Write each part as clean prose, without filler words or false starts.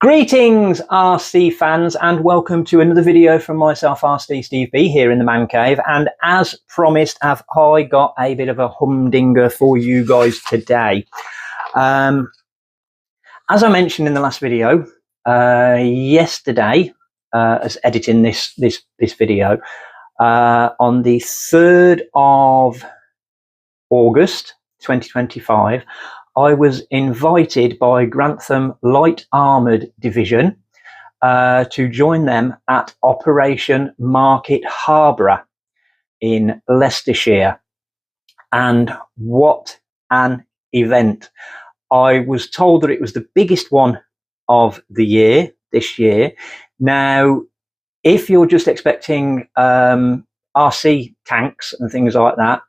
Greetings RC fans and welcome to another video from myself, RC Steve B, here in the man cave. And as promised, have I got a bit of a humdinger for you guys today. As I mentioned in the last video, yesterday, as editing this video, on the 3rd of August 2025, I was invited by Grantham Light Armoured Division to join them at Operation Market Harborough in Leicestershire. And what an event. I was told that it was the biggest one of the year, this year. Now, if you're just expecting RC tanks and things like that,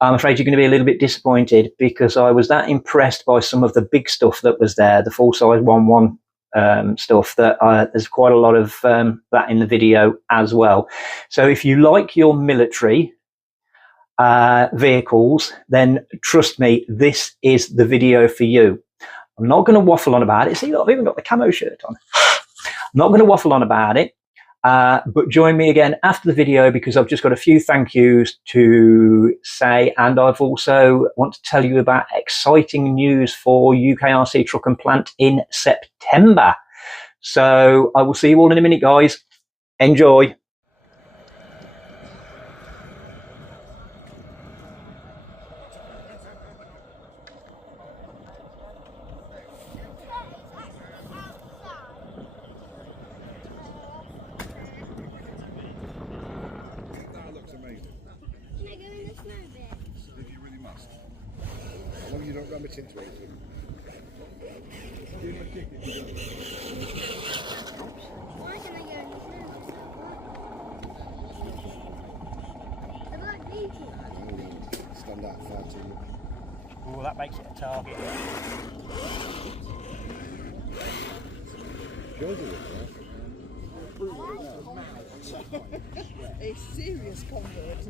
I'm afraid you're going to be a little bit disappointed, because I was that impressed by some of the big stuff that was there, the full-size 1-1 stuff, that there's quite a lot of that in the video as well. So if you like your military vehicles, then trust me, this is the video for you. I'm not going to waffle on about it. See, I've even got the camo shirt on. I'm not going to waffle on about it. But join me again after the video, because I've just got a few thank yous to say, and I've also want to tell you about exciting news for UKRC Truck and Plant in September. So I will see you all in a minute, guys. Enjoy. You don't ram it into anything. Why can I go in the snow? I like these. Stand out far too much. Oh, that makes it a target. A serious convert.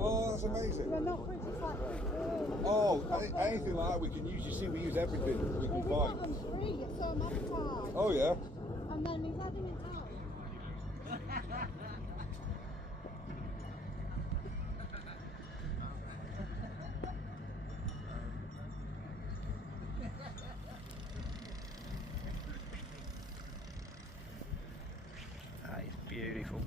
Oh, that's amazing. Oh, anything like that we can use. You see, we use everything we can find. Oh, yeah. And then we've had them out. That is beautiful.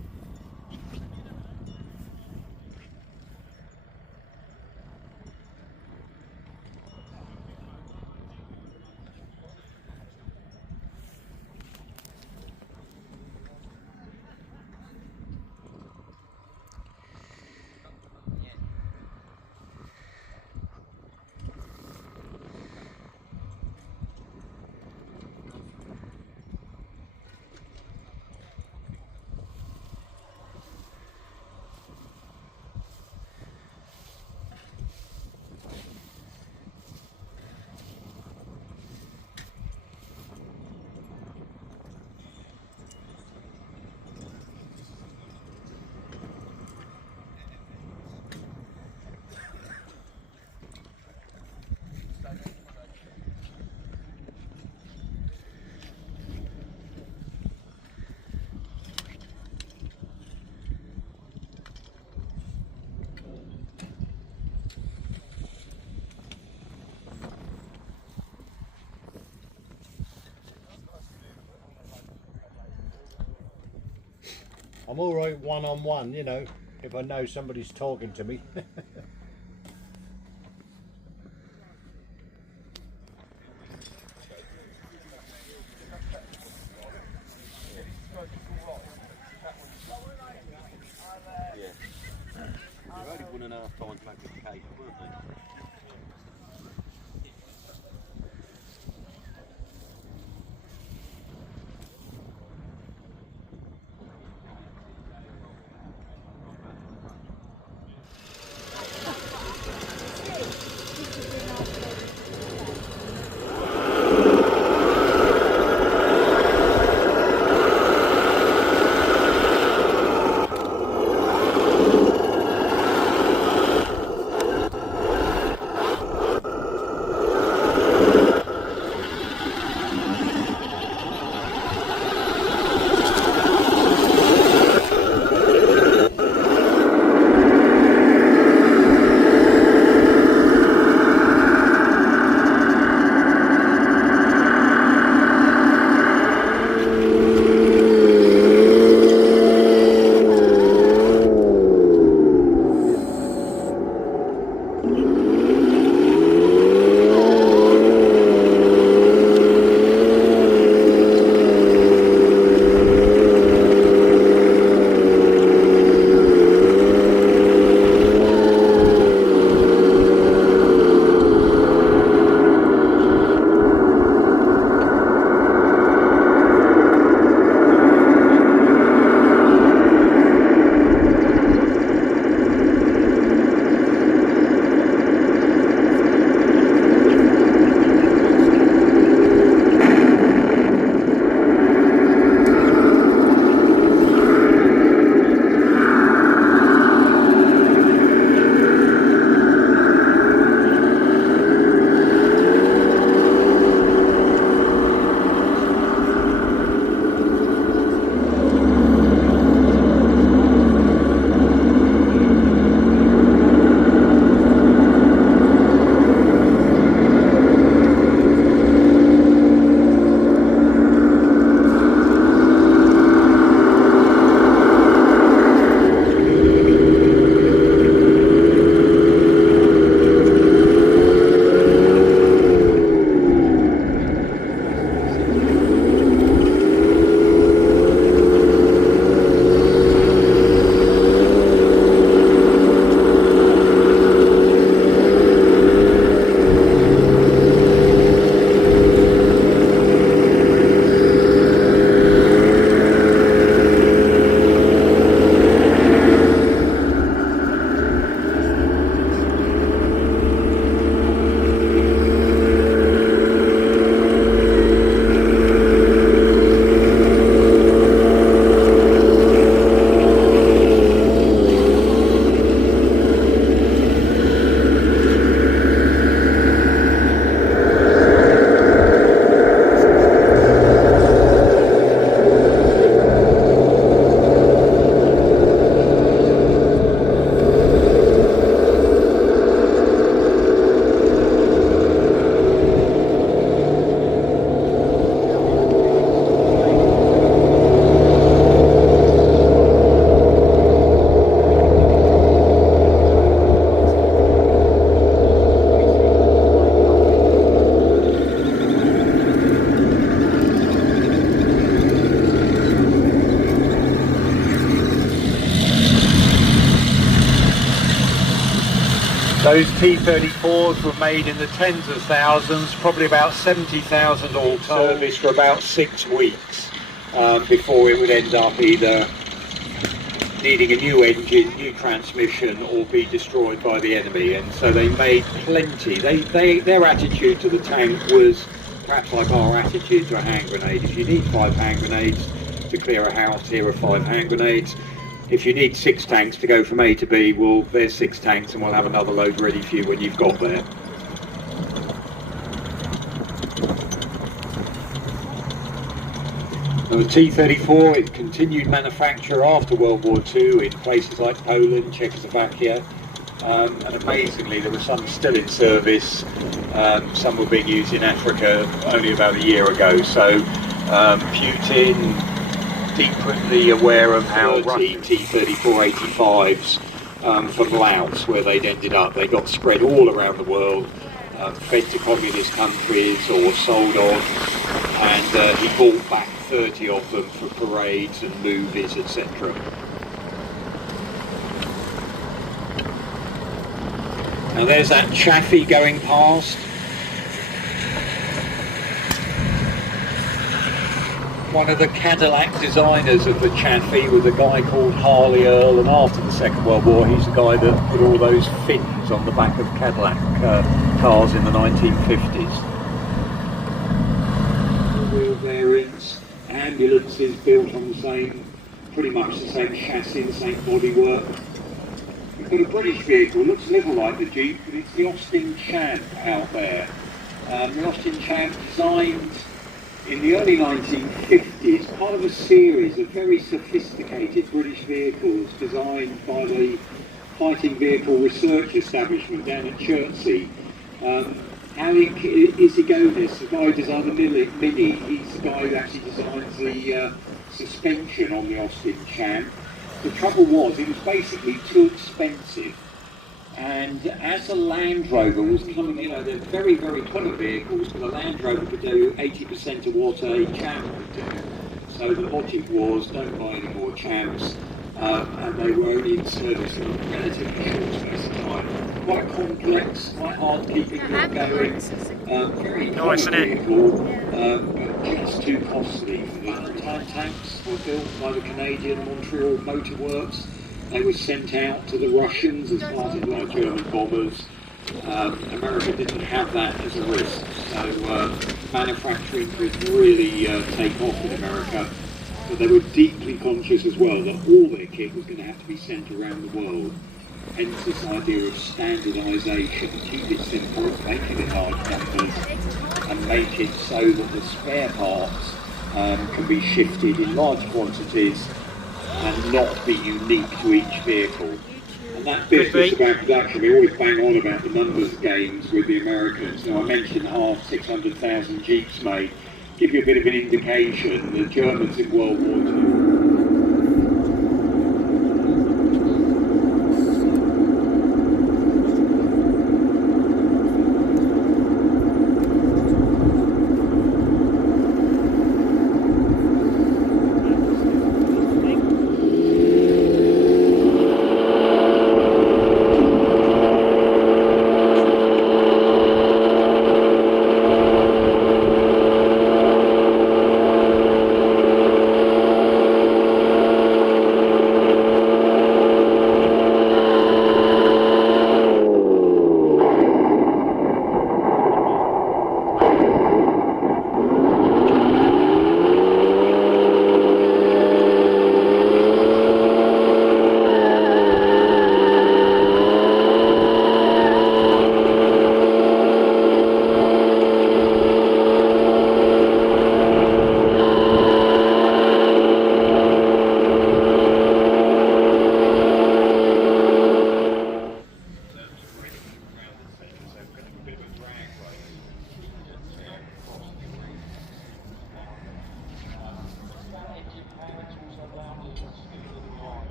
I'm all right one-on-one, you know, if I know somebody's talking to me. They're only 1.5 times magnification, weren't they? Those T-34s were made in the tens of thousands, probably about 70,000 all told. Service for about 6 weeks before it would end up either needing a new engine, new transmission, or be destroyed by the enemy. And so they made plenty. Their attitude to the tank was perhaps like our attitude to a hand grenade. If you need 5 hand grenades to clear a house, here are 5 hand grenades. If you need 6 tanks to go from A to B, well, there's 6 tanks and we'll have another load ready for you when you've got there. Now, the T-34, it continued manufacture after World War II in places like Poland, Czechoslovakia, and amazingly there were some still in service. Some were being used in Africa only about a year ago. So Putin secretly aware of how Russian T-34-85s from Laos, where they'd ended up. They got spread all around the world, fed to communist countries or sold on, and he bought back 30 of them for parades and movies, etc. Now there's that Chaffee going past. One of the Cadillac designers of the Chaffee was a guy called Harley Earl, and after the Second World War he's the guy that put all those fins on the back of Cadillac cars in the 1950s. Wheel variants, ambulances built on the same, pretty much the same chassis, the same bodywork. We've got a British vehicle, looks a little like the Jeep, but it's the Austin Champ out there. The Austin Champ, designed in the early 1950s, part of a series of very sophisticated British vehicles designed by the Fighting Vehicle Research Establishment down at Chertsey. Alec Isigonis, the guy who designed the Mini, he's the guy who actually designs the suspension on the Austin Champ. The trouble was, it was basically too expensive. And as the Land Rover was coming, you know, they're very, very clever vehicles, but the Land Rover could do 80% of what a Champ would do. So the logic was, don't buy any more Champs, and they were only in service for a relatively short space of time. Quite complex, quite hard keeping them going, very nice vehicle, but just too costly. The tanks were built by the Canadian Montreal Motor Works. They were sent out to the Russians as part of like German bombers. America didn't have that as a risk, so manufacturing could really take off in America. But they were deeply conscious as well that all their kit was going to have to be sent around the world. Hence this idea of standardisation, keep it simple, make it in large numbers, and make it so that the spare parts can be shifted in large quantities and not be unique to each vehicle. And that business about production, we always bang on about the numbers games with the Americans. Now I mentioned 600,000 Jeeps made. Give you a bit of an indication, the Germans in World War II.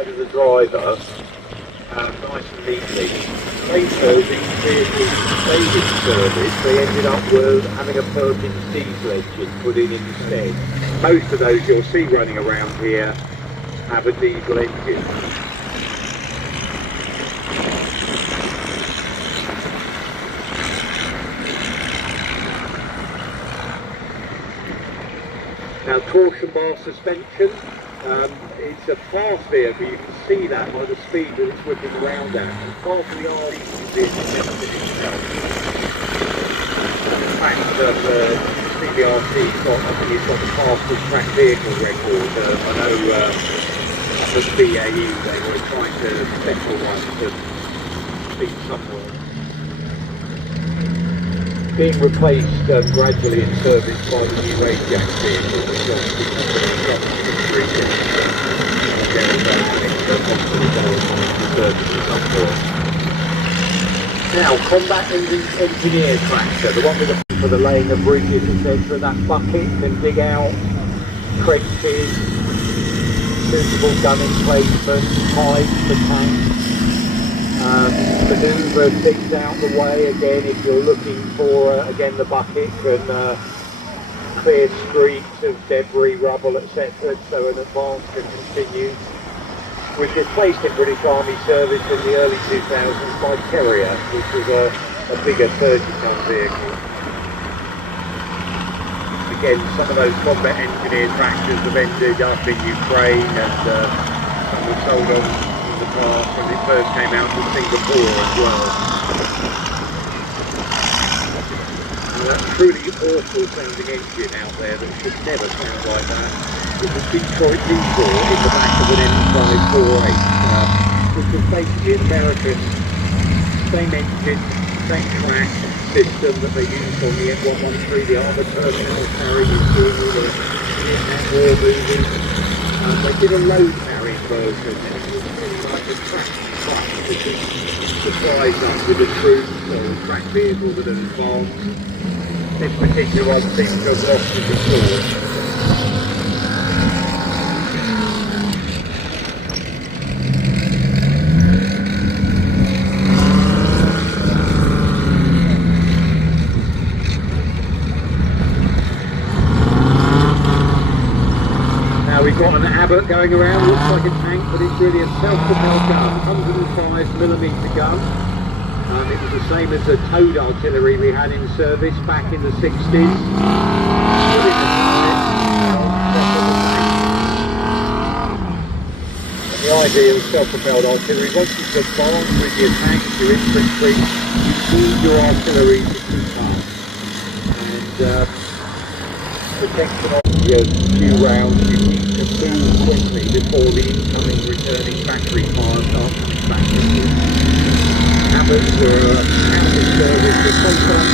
Of the driver, nice and neatly. Later, these vehicles stayed in service. They ended up with having a Perkins diesel engine put in instead. Most of those you'll see running around here have a diesel engine. Now, torsion bar suspension. It's a fast vehicle, you can see that by the speed that it's whipping around at. And part of the argument is the benefit itself. The fact that CBRC's got, I think it's got the fastest track vehicle record. I know the BAE, they were trying to settle one to beat somewhere. being replaced gradually in service by the new racejack vehicle, which obviously now, combat engineer tractor, the one with the for the laying of bridges, etc. That bucket can dig out trenches, suitable gunning placement, pipes for tanks, manoeuvre things out the way. Again, if you're looking for, again, the bucket can clear streets of debris, rubble, etc. So an advance can continue. Was replaced in British Army service in the early 2000s by Terrier, which was a bigger 30-ton vehicle. Again, some of those combat engineer tractors have ended up in Ukraine, and some were sold on in the past when it first came out to Singapore as well. And that truly awful sounding engine out there that should never sound like that. It was Detroit D4 in the back of an M548, which was basically an American same engine, same track system that they used on the M113, the armoured personnel carrying during all the Vietnam War movies. They did a load carrying version, and it was really like a track truck, which was supplied up with a troops or a track vehicle that had advanced. This particular one seems to have lost in the floor. We've got an Abbott going around, looks like a tank, but it's really a self-propelled gun, 105mm gun. It was the same as the towed artillery we had in service back in the 60s. And the idea of self-propelled artillery, once you've advanced with your tanks, your infantry, you need your artillery to keep up. And protection of your few rounds, you need to move quickly before the incoming returning battery fire starts coming back to you. Abbots were out of service for some time.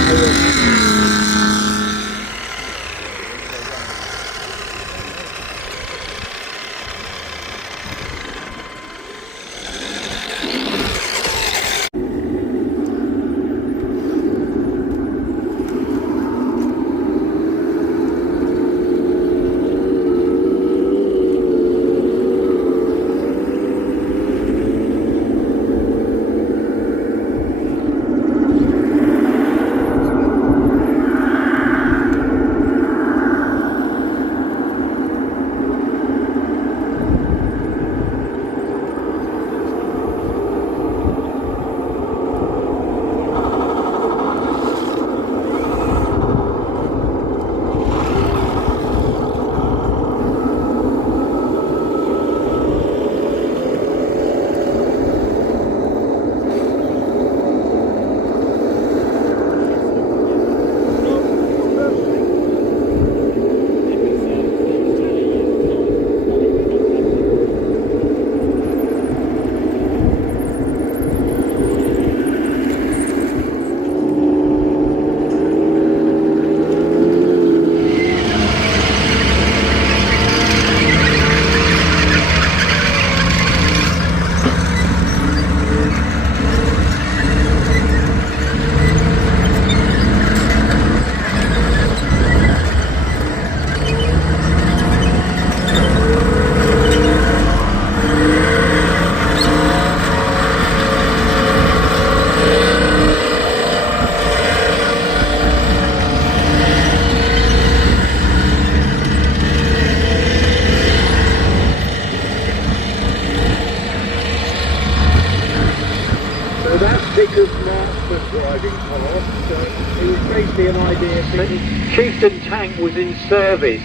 Chieftain tank was in service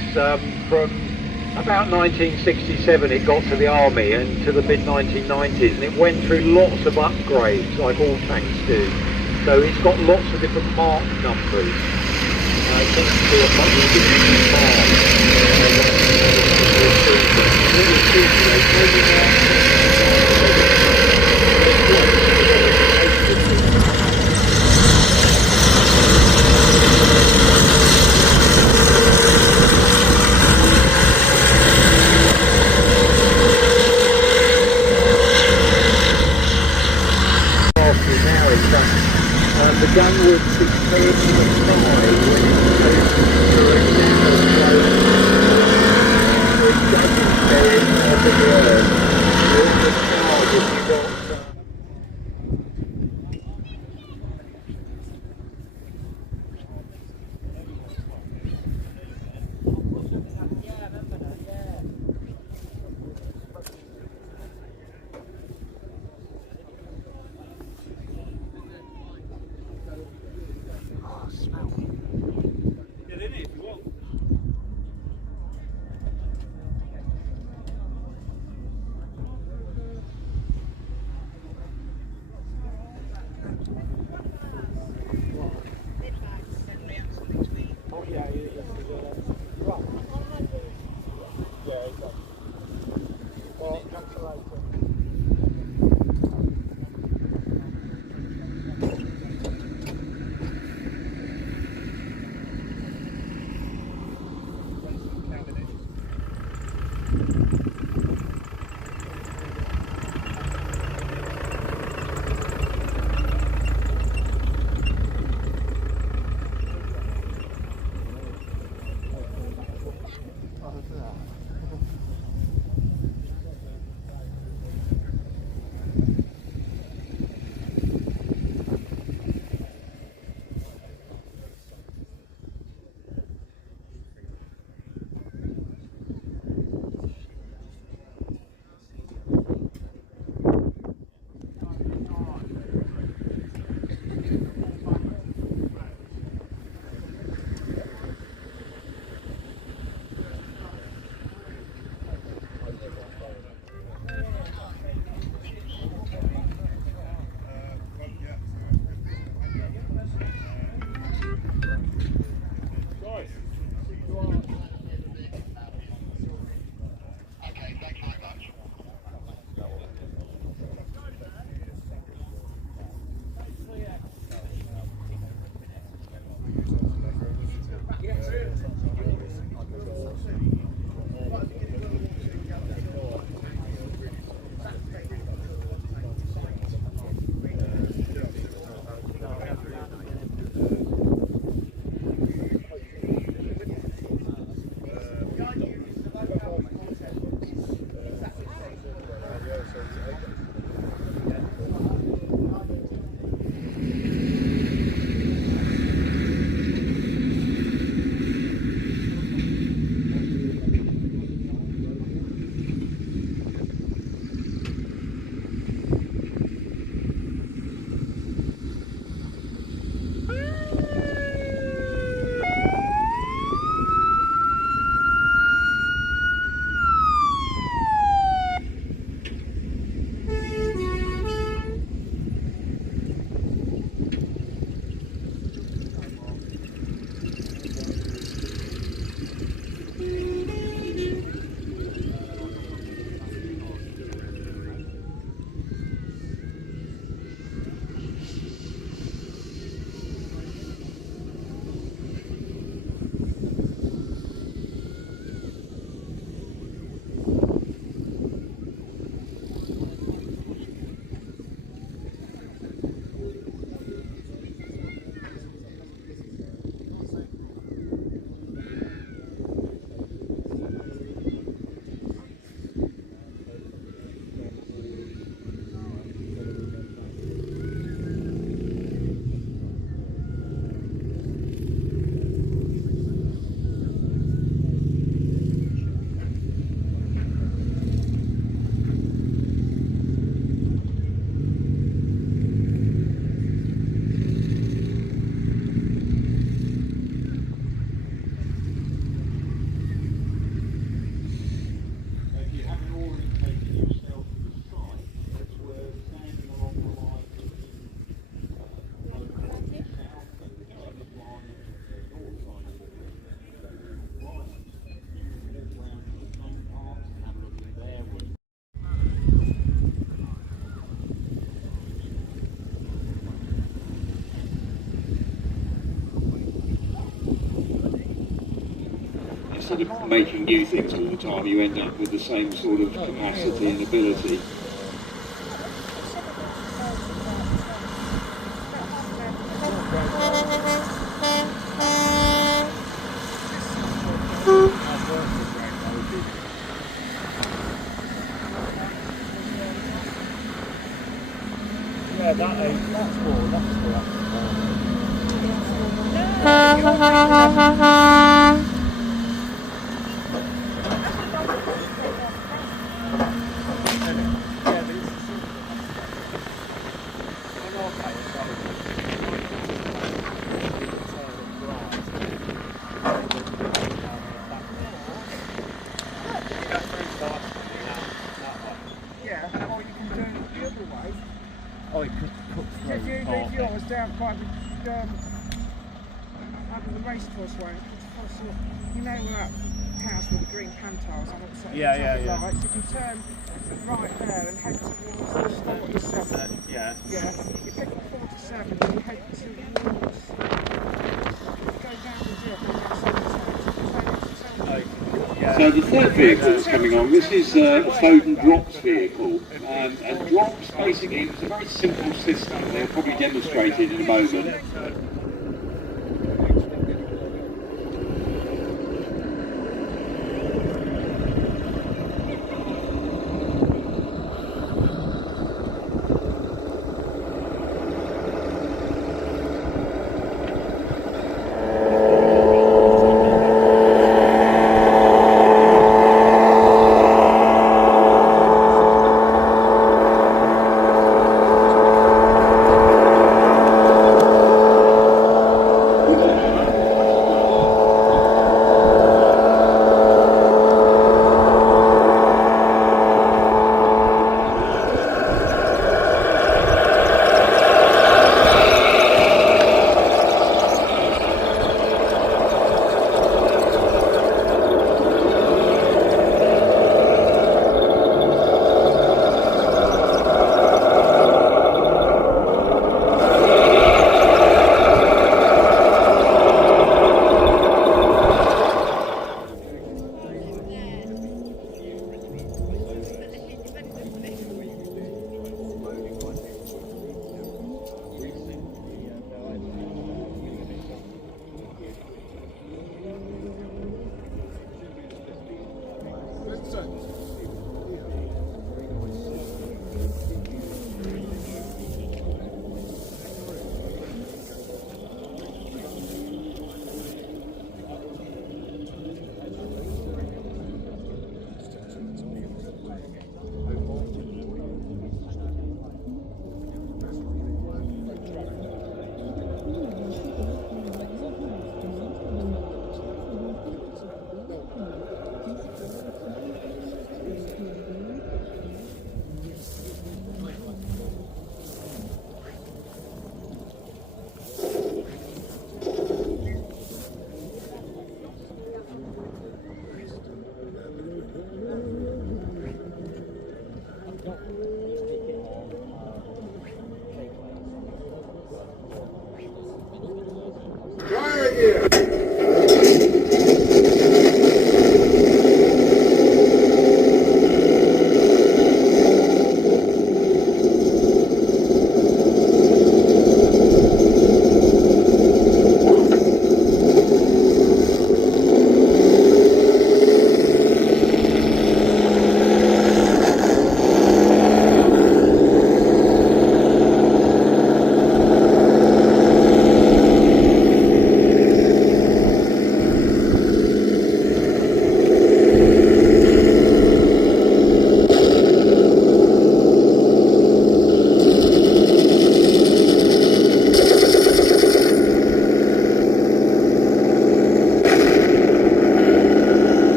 from about 1967. It got to the army and to the mid-1990s, and it went through lots of upgrades like all tanks do. So it's got lots of different mark numbers. I think to a couple of different marks. gun would suspend the fire when it's for a narrow so it doesn't bend over the earth. You're in the charge if you got instead of making new things all the time, you end up with the same sort of capacity and ability. Yeah, that's more. Yeah, or you can do it the other way. Oh, it could cut If you through. leave yours down by the under the racecourse way, you know that house with the green pantiles on it, so Yeah. lights, you can turn right there and head towards the 47. Yeah. Yeah, you pick up 47 and you head towards, go down the dip and then So the third vehicle that's coming on, this is a Foden drops vehicle, and drops basically, it's a very simple system. They'll probably demonstrate it in a moment.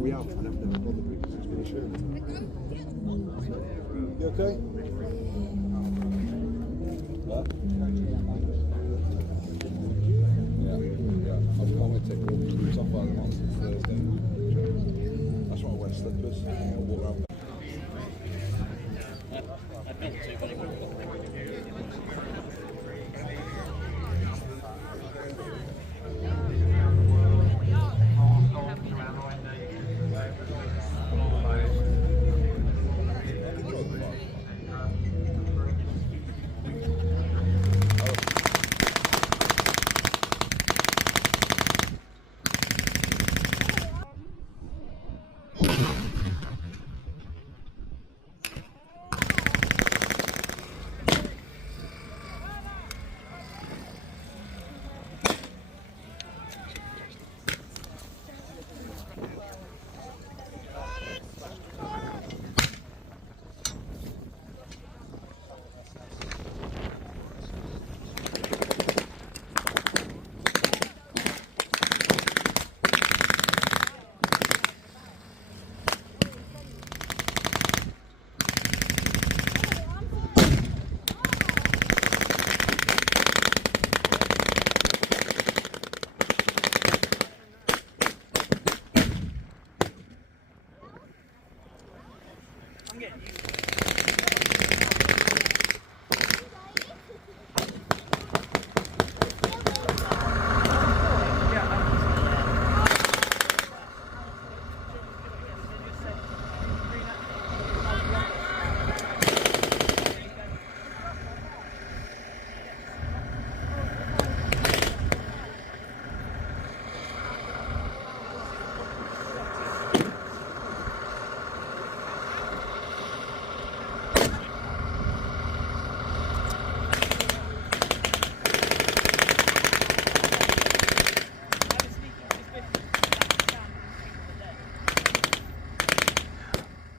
We have, and I've never bothered because it's been a shame. okay? Huh? Yeah. I was going to take all the boots off by the month Thursday. That's why I wear slippers. I walk around.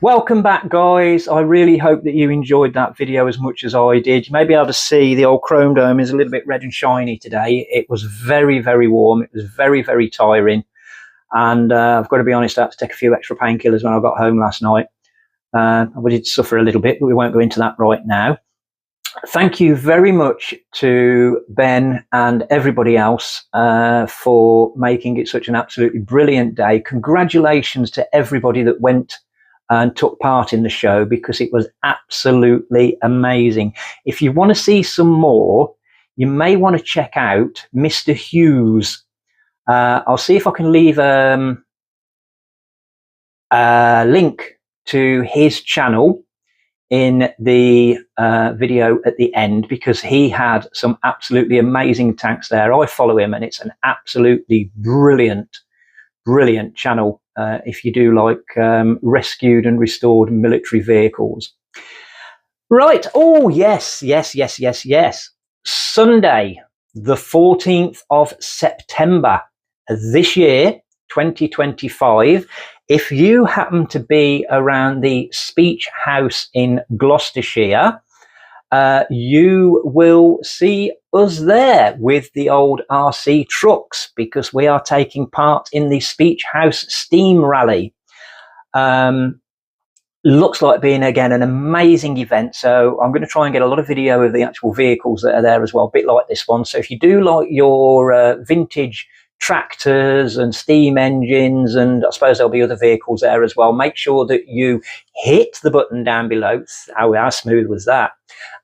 Welcome back, guys. I really hope that you enjoyed that video as much as I did. You may be able to see the old chrome dome is a little bit red and shiny today. It was very, very warm. It was very, very tiring. And I've got to be honest, I had to take a few extra painkillers when I got home last night. I did suffer a little bit, but we won't go into that right now. Thank you very much to Ben and everybody else for making it such an absolutely brilliant day. Congratulations to everybody that went and took part in the show, because it was absolutely amazing. If you want to see some more, you may want to check out Mr. Hughes. I'll see if I can leave a link to his channel in the video at the end, because he had some absolutely amazing tanks there. I follow him, and it's an absolutely brilliant channel if you do like rescued and restored military vehicles. Right. Oh, yes. Sunday, the 14th of September this year, 2025. If you happen to be around the Speech House in Gloucestershire, you will see us there with the old RC trucks, because we are taking part in the Speech House Steam Rally. Looks like being, again, an amazing event. So I'm going to try and get a lot of video of the actual vehicles that are there as well, a bit like this one. So if you do like your vintage tractors and steam engines, and I suppose there'll be other vehicles there as well, make sure that you hit the button down below. How smooth was that?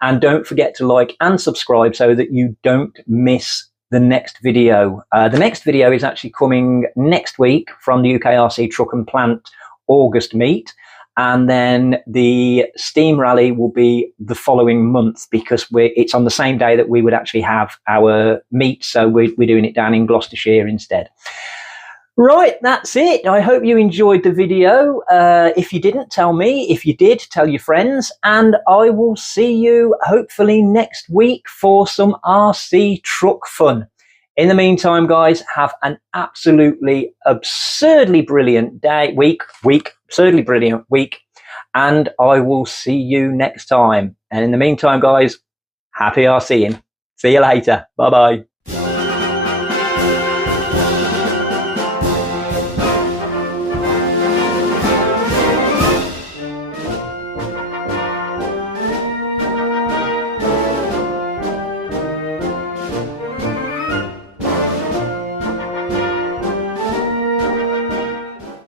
And don't forget to like and subscribe so that you don't miss the next video. The next video is actually coming next week from the UKRC Truck and Plant August meet. And then the Steam Rally will be the following month, because it's on the same day that we would actually have our meet. So we're doing it down in Gloucestershire instead. Right, that's it. I hope you enjoyed the video. If you didn't, tell me. If you did, tell your friends. And I will see you hopefully next week for some RC truck fun. In the meantime, guys, have an absolutely absurdly brilliant absurdly brilliant week. And I will see you next time. And in the meantime, guys, happy RCing. See you later. Bye-bye.